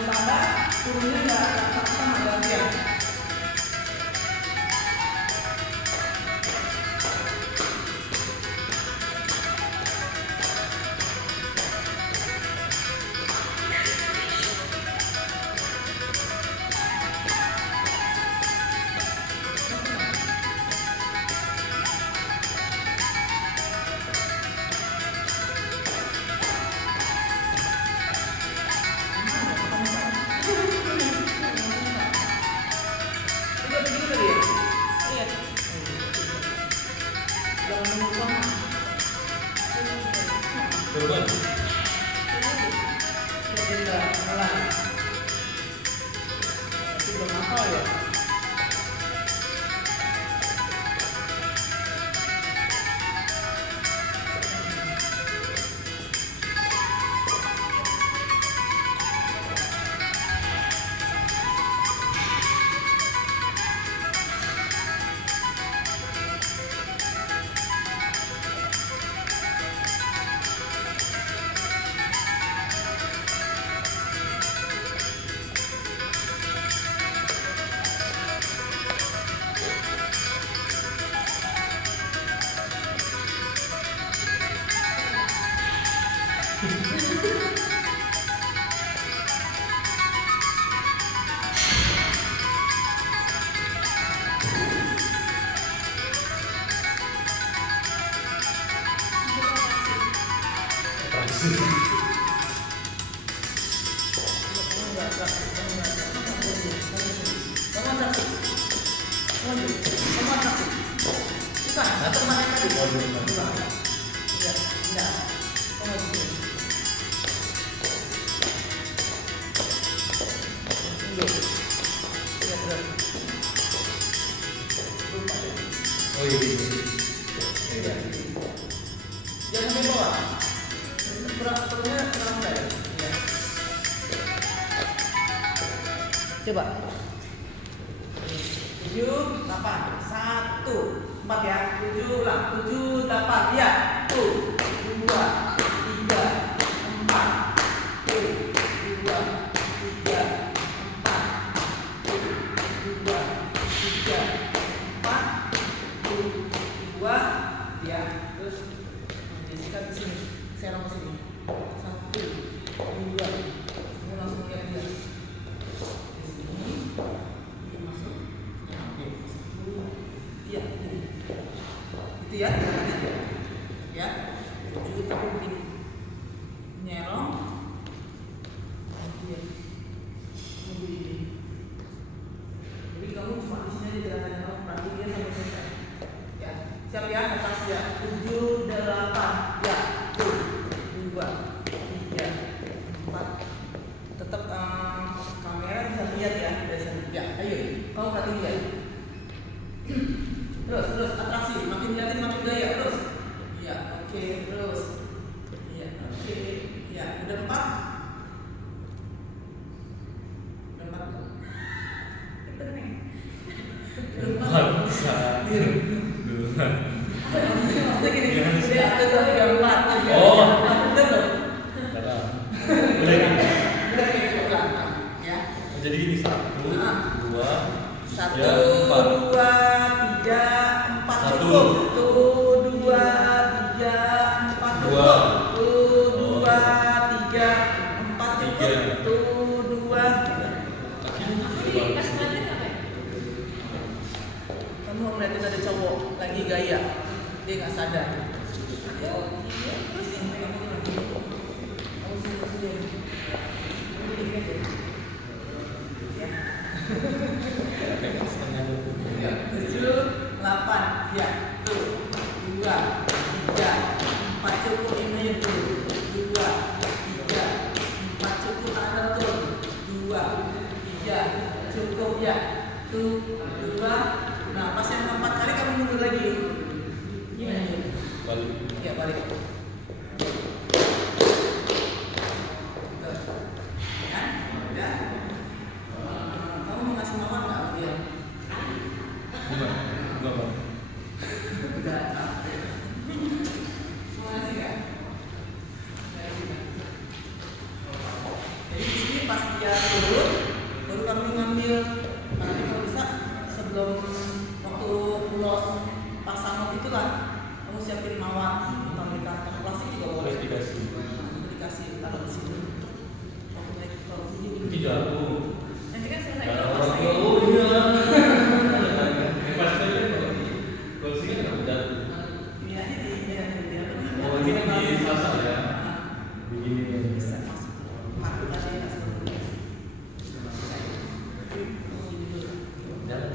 harus ada turunnya nggak sama gantian. Oh iya. Jangan sampai bawah. Perutnya kurang dalam. Ya. Coba. 7, 8, 1, 4 ya. 7 ulang. 7, 8 ya. 1, 2, 3, 4. 1, 2, 3, 4. 1, 2, 3, 4. 2 ya, terus sikat di sini, serong ke sini. 1, 2, kamu langsung lihat dia di sini, dia masuk. Oke, 10, iya, ini, itu ya, ya, 7 tapi begini, nyerong, ya, begini. Jadi kamu cuma di sini aja jalan nyerong, berarti dia sampai selesai. Siap ya, atas ya. 7, 8 ya. 1, 2, 3, 4. Tetap kamera bisa lihat ya dari sana. Ya, ayo. Kamu perhatiin ya. Terus atraksi, makin liatin makin gaya terus. Iya, oke, terus. Iya, oke. Ya, udah 4. Udah 4. Maksudnya gini, udah 1, 2, 3, 4. Oh. Bener loh. Ya. Jadi ini 1, 2, 1, 4. 2, 3, 4 cukup. 1, 2, 3, 4 cukup. 1, 2, 3, 4 cukup. 1, 2. Kamu ngeliatin ada cowok lagi gaya, dia nggak sadar. Ya. 7, 8, ya, tuh, 2, 3, 4 cukup ini itu, 2, 3, 4 cukup ada tuh, 2, 3 cukup ya, tuh, 2. Nah, pas yang keempat kali kamu mundur lagi. Gimana? Balik. Ya, balik. Ya, udah. Kamu mau ngasih mawar nggak sama dia? Enggak, Bang. Udah. Mau ngasih nggak? Jadi di sini pas dia turun, baru kami ngambil. Nanti kalau bisa sebelum waktu ulos pasang itu lah, kamu siapin mawar, tambahkan plastik juga boleh. Dikasih taruh di sini. Kalau bunyi Ini jatuh. nanti kan selesai Kalau itu orang pasangin. tua, oh iya. Pasti kan kalau sini kan jatuh. Iya ini dia. Oh ini kan di pasar ya. Begini. Bisa masuk. Aku tadi nggak sebelumnya. Jangan.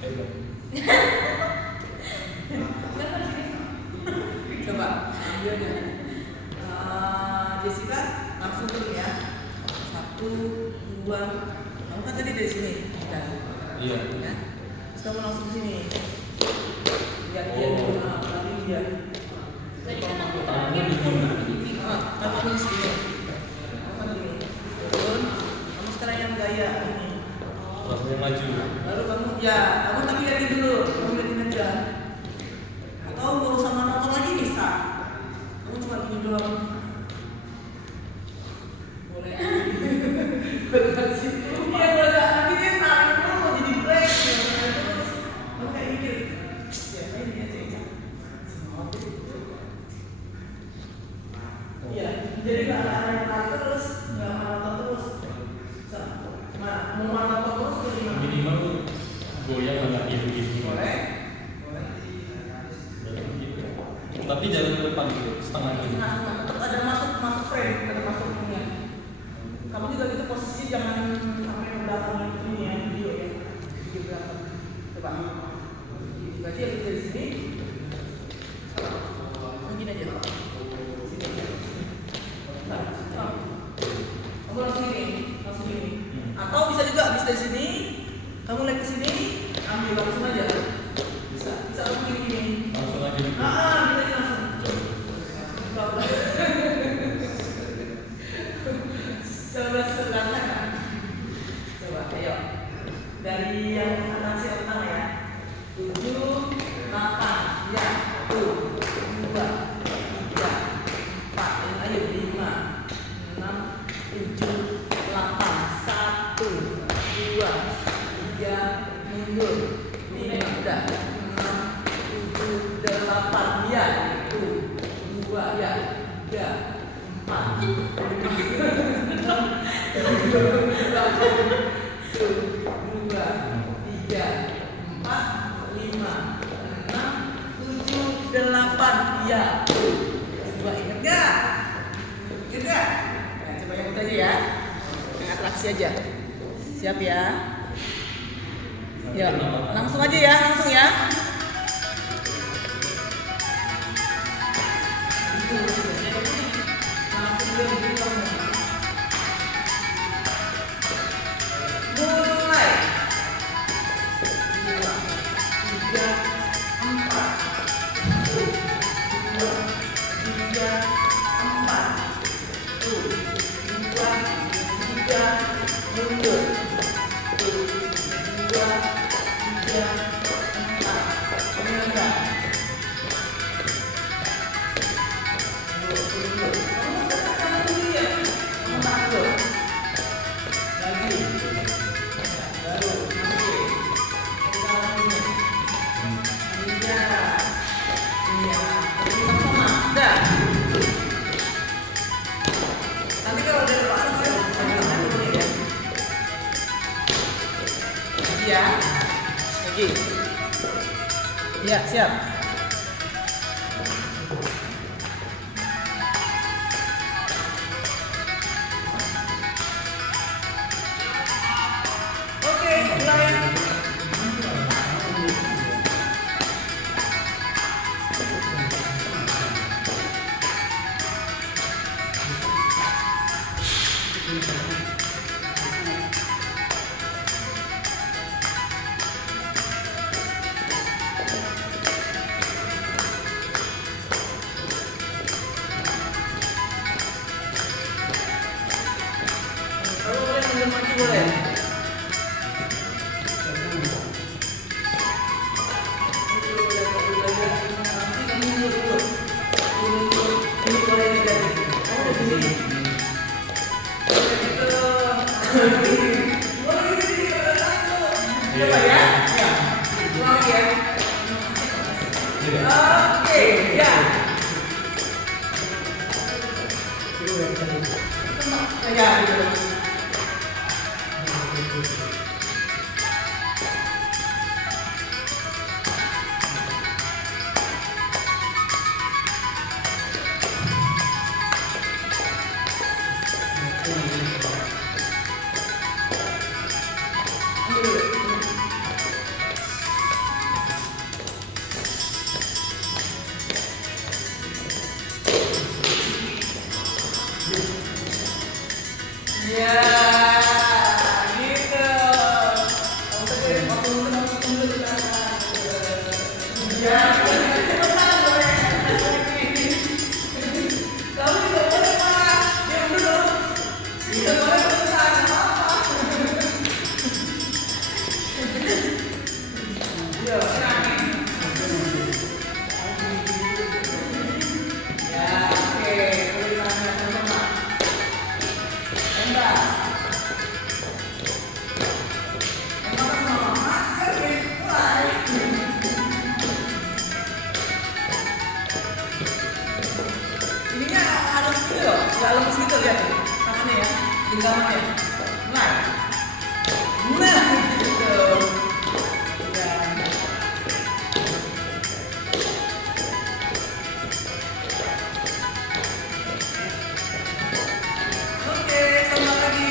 Pegang. Coba ambilnya. Jessica langsung turun ya. 1, 2. Kamu kan tadi dari sini. Udah. Iya. Ya. Terus kamu langsung ke sini. Lihat dia Oh. dulu. Lalu dia. Tangannya begini. Kamu di sini. Kamu gini. Turun. Kamu sekarang yang gaya ini. Langsung maju. Baru kamu kamu tapi lihatin dulu. Kamu lihatin aja. Atau mau sama nonton lagi bisa. Kamu cuma gini doang. Boleh. Iya boleh. Nanti dia tarik dulu mau jadi break. Terus kamu kayak mikir. Ya ini aja. Iya. Jadi nggak ada yang tarik terus, nggak nonton terus. Mau nonton terus atau gimana? Minimal tuh goyang agak begini. Boleh. Tapi jangan ke depan gitu, setengah gitu. Nah, tetap ada masuk frame, ada masuk punya. Kamu juga gitu posisi jangan sampai ke belakang ini ya, video ya. Video belakang. Coba. Berarti yang dari sini. Begini aja. Sini aja. Nah, kamu langsung ini. Atau bisa juga dari sini. Kamu lihat ke sini, ambil langsung aja. Bisa langsung gini. Langsung aja gitu. Bisa aja langsung. Coba sederhana kan? Coba, ayo. Dari yang kanan sih utang ya. 7, 8, ya. 1, 2, 3, 4, ayo 5, 6, 7, 8, 1, 2, 3, mundur. 5, udah. 6, 7, 8, ya. 1, 2, ya. 3, 4, 5. 1, 2, 3, 4, 5, 6, 7, 8. Iya. Coba inget gak? Inget gak? Nah, coba yang itu aja ya. Yang atraksi aja. Siap ya? Ya, langsung aja ya, langsung ya. Mulai. 2, 3, 4. 1, 2, 3, 4. 1, 2, 3, mundur. 1, 2, 3, 4. Menendang. Ya, siap. Oke, mulai. Kalau boleh mundur maju boleh. Ini boleh jadi. Kamu udah gini. Coba ya. Ya. Ulang lagi ya. Oke, ya. Ya, gitu. Ya, gitu. Kamu tadi waktu tunggu di belakang. Ya, cepetan boleh. Kamu juga boleh Pak. Diam dulu. Tidak boleh cepetan, apa? Yo, ya, oke. Boleh tangan sama-sama. Tembak. Tembak sama mama. Mulai. Ininya harus gitu loh, nggak lemes gitu lihat tuh. Tangannya ya, genggamannya. Mulai. Nah, gitu. Ya. Oke, tambah lagi.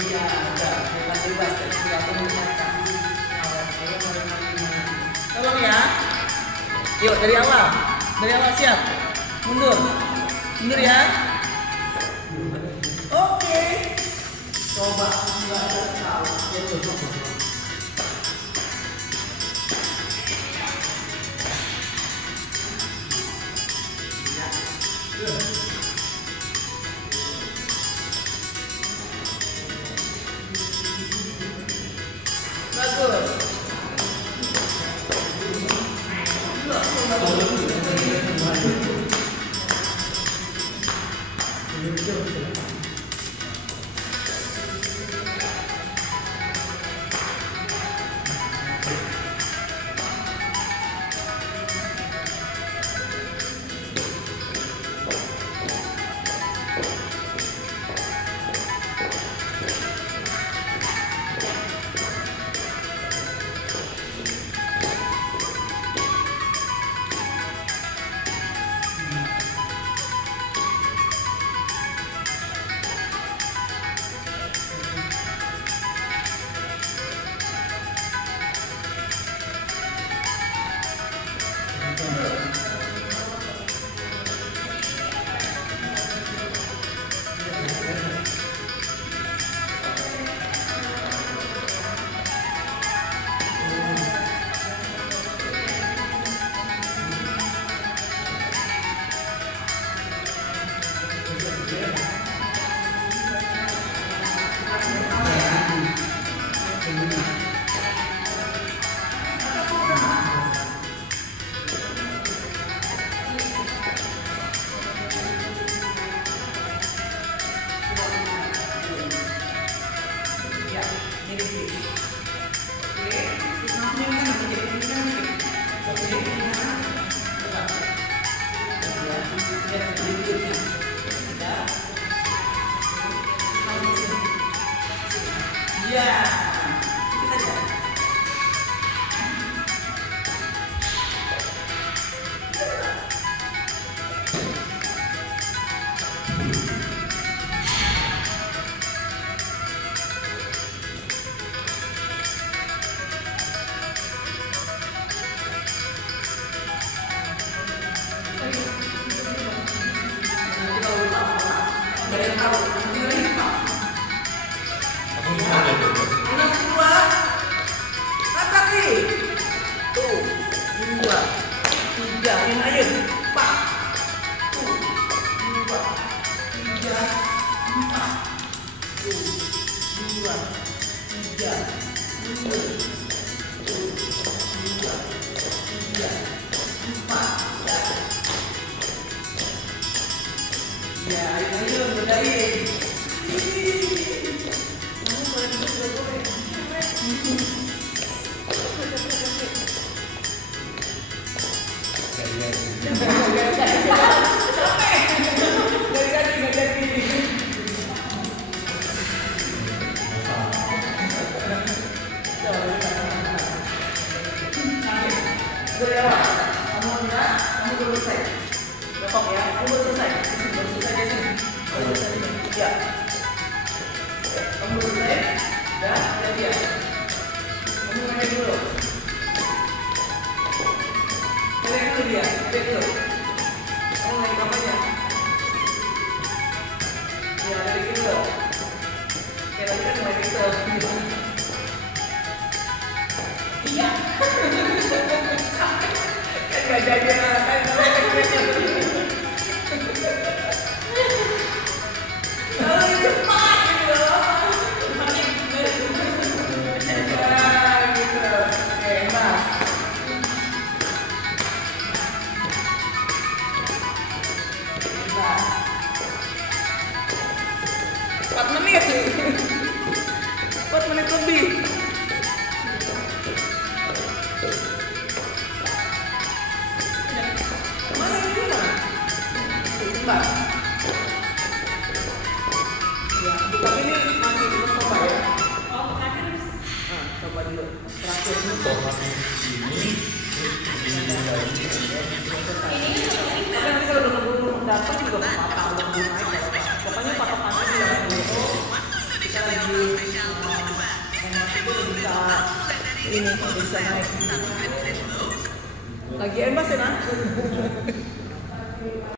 Iya, udah. Bebas, nggak perlu menekan. Tolong ya. Yuk, dari awal. Dari awal siap. Mundur. Mundur ya. Oke. Coba. Nggak ada tahu. Ya, coba. Bagus. Ya, kita jalan. Nanti tahu, nanti tahu. Ya, ini lo bedain. Kamu boleh juga boleh. Kamu enggak, kamu belum selesai. Besok ya, kamu belum selesai. Belum selesai di sini. Belum selesai di sini. Ya. Kamu belum selesai. Ya, lihat dia. Kamu main dulu. Lihat dulu dia, lihat dulu. Kamu main kampanye. Ya, dari sini dulu. Oke, tadi kan main gitu. Iya. Kan gak jadi kan. Menit 4 menit lebih. Mana ini rumah? Sebentar. Ya, tapi ini masih belum coba ya. Oh, terakhir. Nah, coba dulu. Terakhir dulu. Tapi nanti kalau udah ngeburu datang juga apa-apa, udah ngeburu naik. Pokoknya patokannya dia dulu. Kita lagi ini bisa naik. Lagi emas ya, Nak?